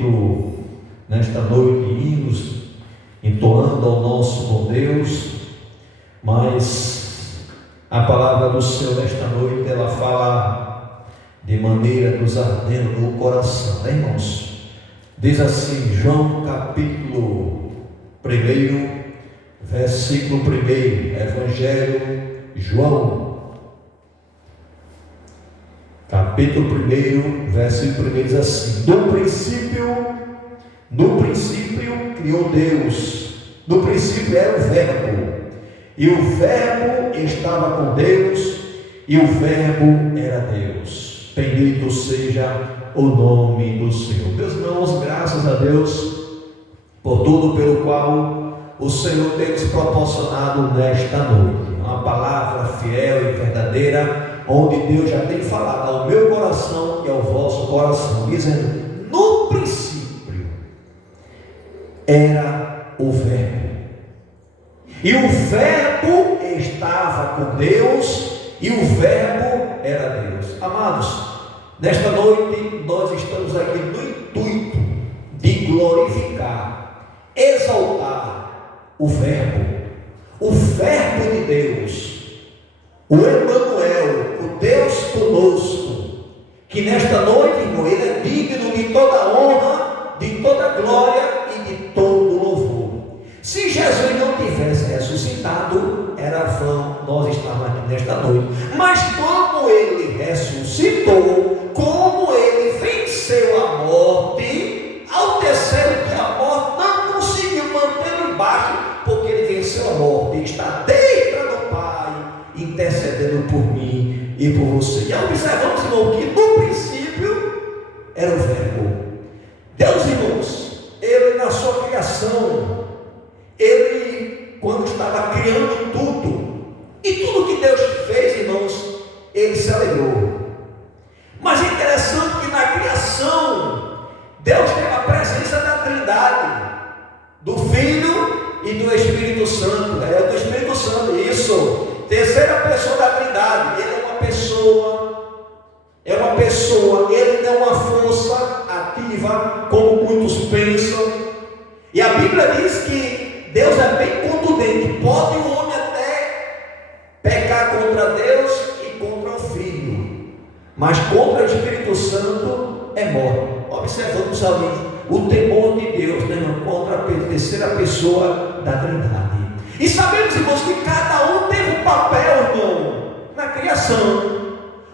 ouvido nesta noite hinos, entoando ao nosso bom Deus, mas a palavra do Senhor nesta noite, ela fala de maneira nos ardendo no coração, né, irmãos? Diz assim, João capítulo 1, versículo 1, Evangelho João, capítulo 1, versículo 1, diz assim: no princípio criou Deus, no princípio era o Verbo, e o Verbo estava com Deus, e o Verbo era Deus. Bendito seja o nome do Senhor. Meus irmãos, graças a Deus por tudo pelo qual o Senhor tem nos proporcionado nesta noite. Uma palavra fiel e verdadeira, onde Deus já tem falado ao meu coração e ao vosso coração, dizendo: no princípio era o Verbo, e o Verbo estava com Deus, e o Verbo era Deus. Amados, nesta noite nós estamos aqui no intuito de glorificar, exaltar o Verbo de Deus, o Emmanuel, o Deus conosco, que nesta noite, irmão, Ele é digno de toda honra, de toda glória e de todo louvor. Se Jesus não tivesse ressuscitado, era vão nós estarmos aqui nesta noite. Mas como Ele ressuscitou, como Ele venceu a morte, ao terceiro dia a morte não conseguiu mantê-lo embaixo, porque Ele venceu a morte e está dentro do Pai, intercedendo por mim e por você. E observamos, irmão, que no princípio era o Verbo. Deus, irmãos, Ele na sua criação, Ele, quando estava criando tudo, e tudo que Deus fez, irmãos, Ele se alegrou. Mas é interessante que na criação, Deus tem a presença da Trindade, do Filho e do Espírito Santo. Do Espírito Santo, isso. Terceira pessoa da Trindade. Ele é uma pessoa, Ele não é uma força ativa, como muitos pensam. E a Bíblia diz que Deus é bem contundente. Pode o homem até pecar contra Deus e contra o Filho, mas contra o Espírito Santo é morte. Observamos ali o temor de Deus, né, contra a terceira pessoa da Trindade. E sabemos, irmãos, que cada um teve um papel, irmão, na criação.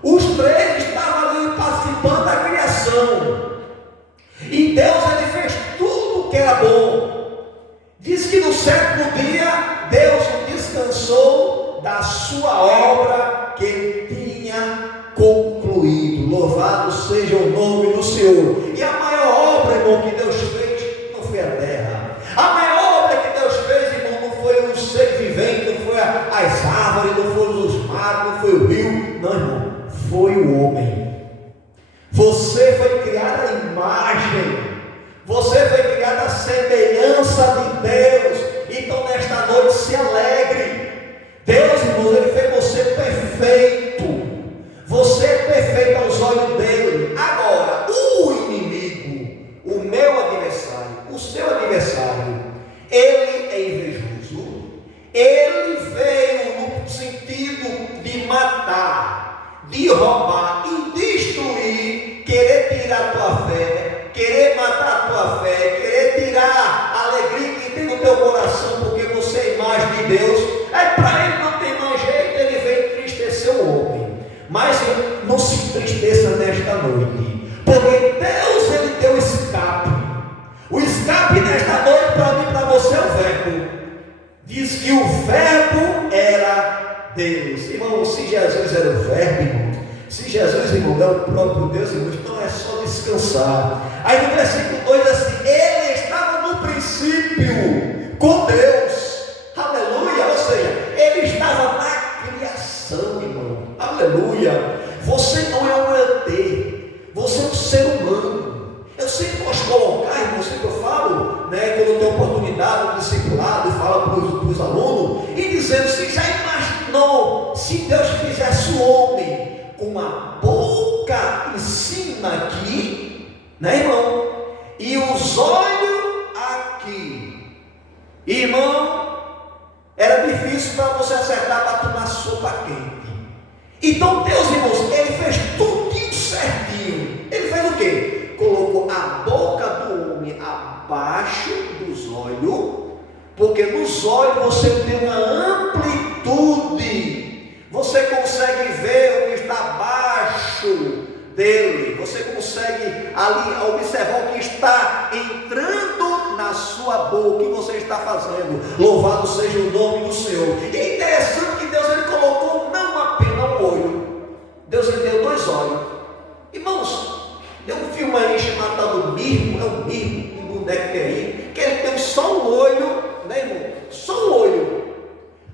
Os três estavam ali participando da criação. E Deus, Ele fez tudo que era bom. Diz que no sétimo dia Deus descansou da sua obra que Ele tinha concluído. Louvado seja o nome do Senhor. E a maior obra, irmão, que Deus fez não foi a terra. A maior obra que Deus fez, irmão, não foi o ser vivente, não foi as árvores, não foi os mares, não foi o rio. Não, irmão, foi o homem. Você foi criado à imagem, você foi criado à semelhança de Deus. Então nesta noite se alegre. Deus, irmão, Ele fez você perfeito. Você é perfeito aos olhos dele. Agora, o inimigo, o meu adversário, o seu adversário, ele é invejoso. Ele veio no sentido de matar, de roubar e destruir, querer tirar a tua fé, querer matar a tua fé, querer tirar a alegria que tem no teu coração, porque você é imagem de Deus. Para ele não tem mais jeito, ele veio entristecer o homem. Mas não se entristeça nesta noite, porque Deus, Ele deu escape. O escape nesta noite para mim e para você é o Verbo. Diz que o Verbo era Deus. Irmão, se Jesus era o Verbo, irmão, se Jesus, irmão, é o próprio Deus, irmão, então é só descansar. Aí no versículo 2 diz assim: Ele estava no princípio com Deus. Aleluia. Ou seja, Ele estava na criação, irmão. Aleluia. Você não é um ET, você é um ser humano. Eu sempre gosto de colocar, irmão, sempre eu falo, né, quando eu tenho oportunidade no discipulado, e falo para os alunos, e dizendo: você já imaginou se Deus fizesse o homem com uma boca em cima aqui, né, irmão, e e os olhos aqui. Irmão, era difícil para você acertar para tomar sopa quente. Então Deus, irmãos, Ele fez tudinho certinho. Ele fez o quê? Colocou a boca do homem abaixo dos olhos, porque nos olhos você tem uma amplitude, você consegue ver o que está abaixo dele, você consegue ali observar o que está entrando na sua boca, o que você está fazendo. Louvado seja o nome do Senhor. E é interessante que Deus, Ele colocou não apenas um olho, Deus, Ele deu 2 olhos. Irmãos, tem um filme aí chamado do Mirmo, é um Mirmo, um boneco que é aí, que ele tem só um olho, né, irmão? Só um olho.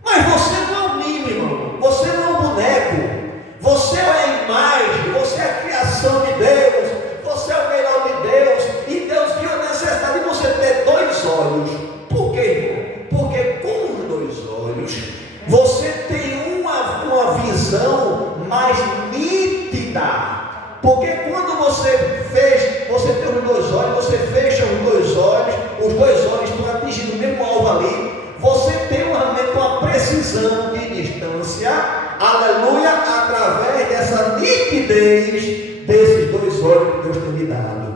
Mas você não é um mimo, irmão. Você não é um boneco. Você é a imagem, você é a criação de Deus, você é o melhor de Deus, e Deus viu a necessidade de você ter 2 olhos. Por quê, irmão? Porque com os 2 olhos, você tem uma visão mais nítida. Porque quando você tem os 2 olhos, você fecha os 2 olhos estão atingindo o mesmo alvo ali, você tem realmente uma precisão de distância, aleluia, através dessa nitidez desses 2 olhos que Deus tem lhe dado.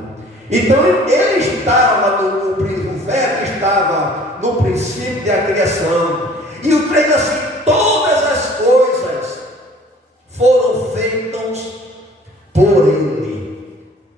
Então ele estava o verbo estava no princípio da criação, e o treino assim, todas as coisas foram feitas por Ele.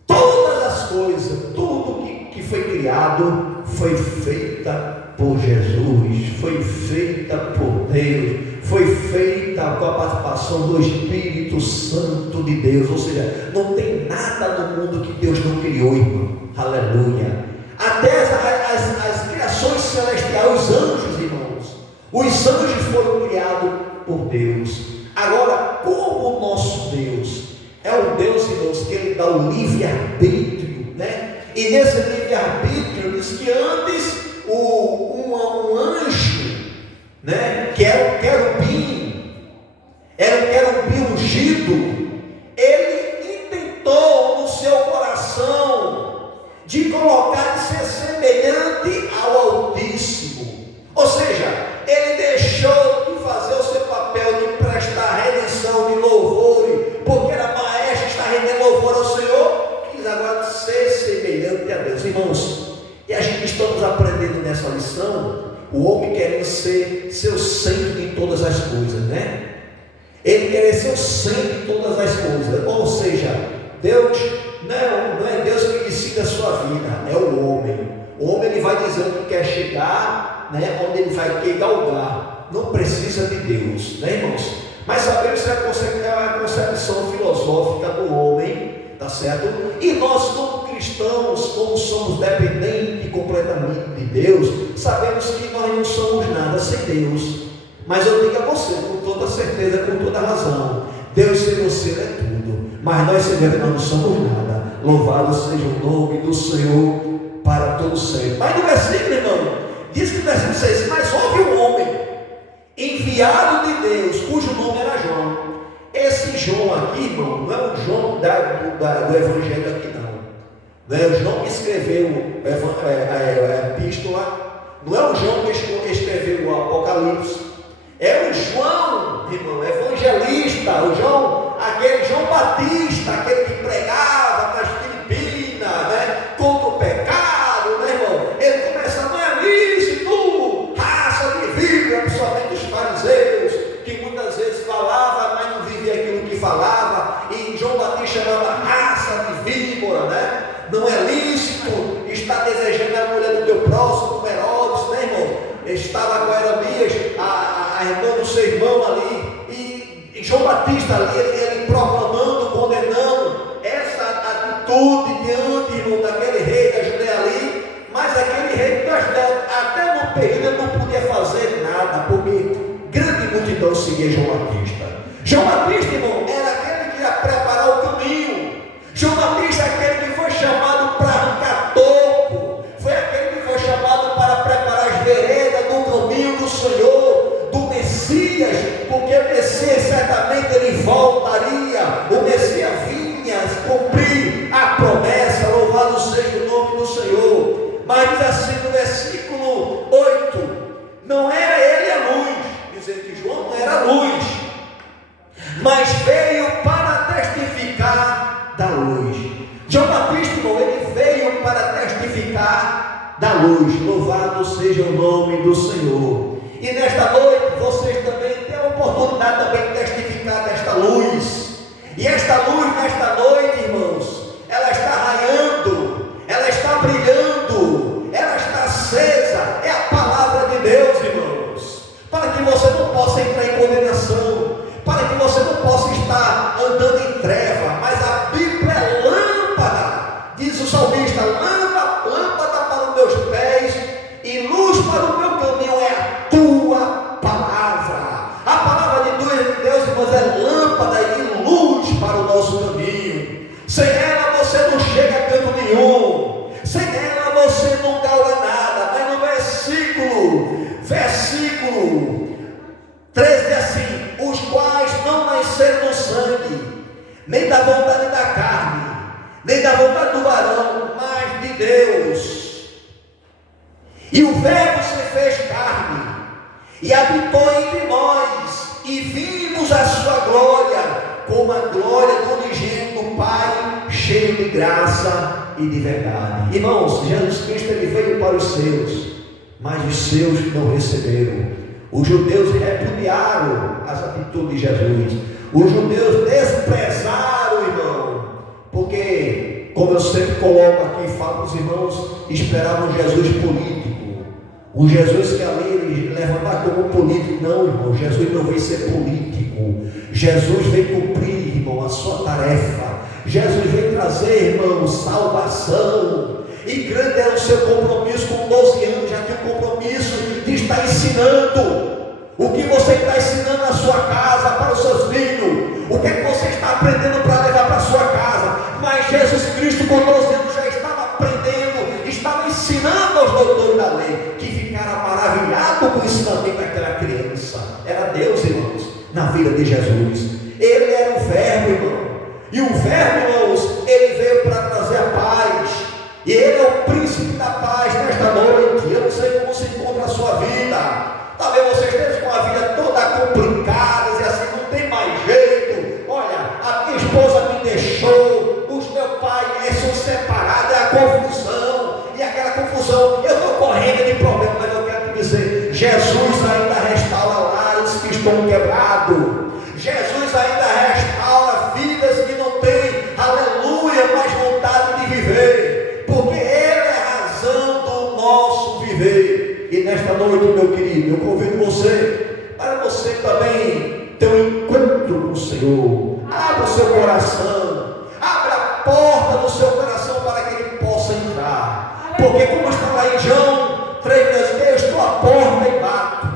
Todas as coisas, tudo que foi criado, foi feita por Jesus, foi feita por Deus, foi feita com a participação do Espírito Santo de Deus. Ou seja, não tem nada no mundo que Deus não criou, irmão. Aleluia. Até as criações celestiais, os anjos, irmãos, os anjos foram criados por Deus. Agora, como o nosso Deus é um Deus, irmãos, que Ele dá o livre-arbítrio, né? E nesse livre-arbítrio diz que antes um anjo, né, que era um querubim, ungido, ele intentou no seu coração de colocar de ser semelhante ao Altíssimo. Ou seja, ele deixou de fazer o seu papel de prestar rendição de louvor, porque era maestro, está rendendo louvor ao Senhor, quis agora ser semelhante a Deus. Irmãos, e a gente estamos aprendendo nessa lição, o homem querendo ser seu centro em todas as coisas, né? Ele quer ser o centro em todas as coisas. Ou seja, Deus não é Deus que decide a sua vida, é o homem. O homem, ele vai dizer onde quer chegar, né? Onde ele vai galgar. Não precisa de Deus, né, irmãos? Mas sabemos que é a concepção filosófica do homem, tá certo? E nós, como cristãos, como somos dependentes completamente de Deus, sabemos que nós não somos nada sem Deus. Mas eu digo a você, com toda certeza, com toda razão, Deus sem você é tudo, mas nós sem Deus não somos nada. Louvado seja o nome do Senhor para todo sempre. Mas no versículo, irmão, diz que no versículo 6, mas houve um homem enviado de Deus, cujo nome era João. Esse João aqui, irmão, não é o João do Evangelho aqui, não. Não é o João que escreveu a epístola, não é o João que escreveu o Apocalipse. É o João, irmão, evangelista, o João, aquele João Batista, aquele que pregava nas Filipinas, né, contra o pecado, né, irmão? Ele começa, não é lícito, raça de víbora, principalmente os fariseus, que muitas vezes falava, mas não vivia aquilo que falava, e João Batista chamava raça de víbora, né? Não é lícito estar desejando a mulher do teu próximo, como Herodes, né, irmão? Estava com Herodias, a irmã do seu irmão ali, e João Batista ali, ele proclamando, condenando essa atitude diante, irmão, daquele rei da Judeia ali. Mas aquele rei da Judeia, até no período, ele não podia fazer nada, porque grande multidão seguia João Batista. João Batista, irmão, era aquele que ia preparar o caminho. João Batista é aquele que foi chamado para arrancar topo, foi aquele que foi chamado para preparar as veredas do caminho do Senhor, do Messias, porque o Messias certamente ele voltaria, o Messias vinha cumprir a promessa. Louvado seja o nome do Senhor. Mas diz assim no versículo 8: não era ele a luz, dizendo que João não era a luz, mas veio para testificar da luz. João Batista, irmão, ele veio para testificar da luz. Louvado seja o nome do Senhor. E nesta noite vocês também têm a oportunidade também de testificar desta luz. E esta luz nesta noite, irmãos, ela está raiando, ela está brilhando, ela está acesa. É a palavra de Deus, irmãos, para que você não possa entrar em condenação, para que você não possa estar andando em treva. Mas a Bíblia é lâmpada, diz o salmista, lâmpada para os meus pés e luz para o meu caminho é a tua palavra. A palavra de Deus, irmãos, é lâmpada e luz para o nosso caminho. Sem ela você não chega a canto nenhum, sem ela você não galga nada. Mas no versículo 13 diz assim: os quais não nasceram do sangue, nem da vontade da carne, nem da vontade do varão, mas de Deus. E o Verbo se fez carne e habitou entre nós, e vimos a sua glória, como a glória do unigênito do Pai, cheio de graça e de verdade. Irmãos, Jesus Cristo ele veio para os seus, mas os seus não receberam. Os judeus repudiaram as atitudes de Jesus. Os judeus desprezaram, irmão, porque, como eu sempre coloco aqui e falo para os irmãos, esperavam Jesus político. O Jesus que ali ele levantar como político. Não, irmão, Jesus não veio ser político. Jesus veio cumprir, irmão, a sua tarefa. Jesus veio trazer, irmão, salvação. E grande é o seu compromisso. Com 12 anos já tem o compromisso de estar ensinando. O que você está ensinando na sua casa para os seus filhos? O que é que você está aprendendo para levar para a sua casa? Mas Jesus Cristo com 12 anos já estava aprendendo, estava ensinando aos doutores da lei, que ficaram maravilhados com o ensinamento daquela criança. Era Deus, irmãos, na vida de Jesus. Ele era o Verbo, irmão. E o Verbo, irmãos, ele veio para trazer a paz. E ele é o príncipe da paz nesta noite. Eu não sei como se encontra a sua vida. Talvez você esteja com a vida toda complicada e assim, não tem mais jeito. Olha, a minha esposa me deixou, os meus pais são separados, é a confusão. E aquela confusão, eu estou correndo de problema, mas eu quero te dizer, Jesus ainda restaura lares que estão quebrados. Jesus ainda restaura vidas que não têm, aleluia, mais vontade de viver. Porque Ele é a razão do nosso viver. E nesta noite, meu querido, eu convido você, para você também ter um encontro com o Senhor. Abra o seu coração, abra a porta do seu coração para que Ele possa entrar. Porque como está lá em João 3,10, eu estou à porta e bato.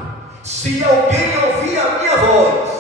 Se alguém ouvir a minha voz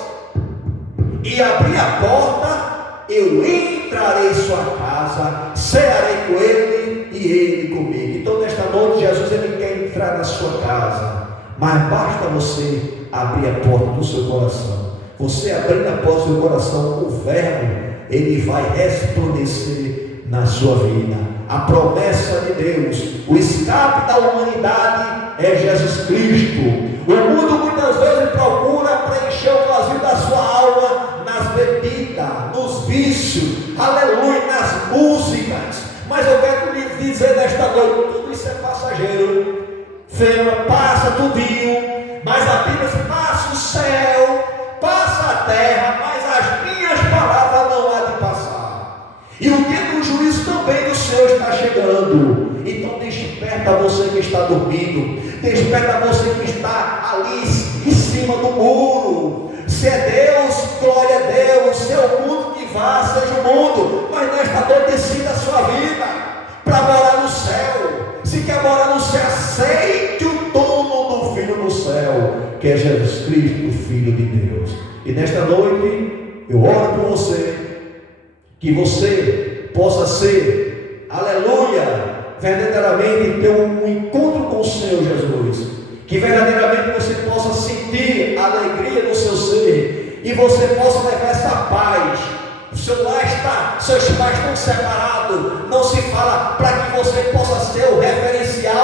e abrir a porta, eu entrarei em sua casa, cearei com ele e ele comigo. Então nesta noite Jesus ele quer entrar na sua casa, mas basta você abrir a porta do seu coração. Você abrindo a porta do seu coração, o Verbo ele vai resplandecer na sua vida. A promessa de Deus, o escape da humanidade é Jesus Cristo. O mundo muitas vezes procura preencher o vazio da sua alma nas bebidas, nos vícios, aleluia, nas músicas. Mas eu quero lhe dizer nesta noite, tudo isso é passageiro. Fêmea, passa tudinho, mas a Bíblia diz, passa o céu, passa a terra, mas as minhas palavras não há de passar. E o dia do juízo também do Senhor está chegando. Então desperta você que está dormindo, desperta você que está ali em cima do muro. Se é Deus, glória a Deus. Se é o mundo que vá, seja o mundo. Mas nesta noite decida a sua vida para morar no céu. Se quer morar no céu, aceite o dono do Filho do céu, que é Jesus Cristo, o Filho de Deus. E nesta noite eu oro por você, que você possa ser, aleluia, verdadeiramente ter um encontro com o Senhor Jesus, que verdadeiramente você possa sentir a alegria do seu ser, e você possa levar essa paz. O seu lar está, seus pais estão separados, não se fala, para que você possa ser o referencial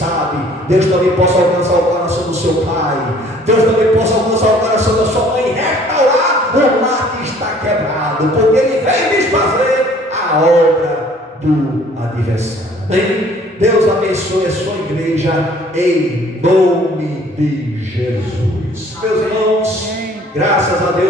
sabe, Deus também possa alcançar o coração do seu pai, Deus também possa alcançar o coração da sua mãe, restaurar o lar que está quebrado, porque Ele vem desfazer a obra do adversário. Amém? Deus abençoe a sua igreja em nome de Jesus. Meus irmãos, graças a Deus.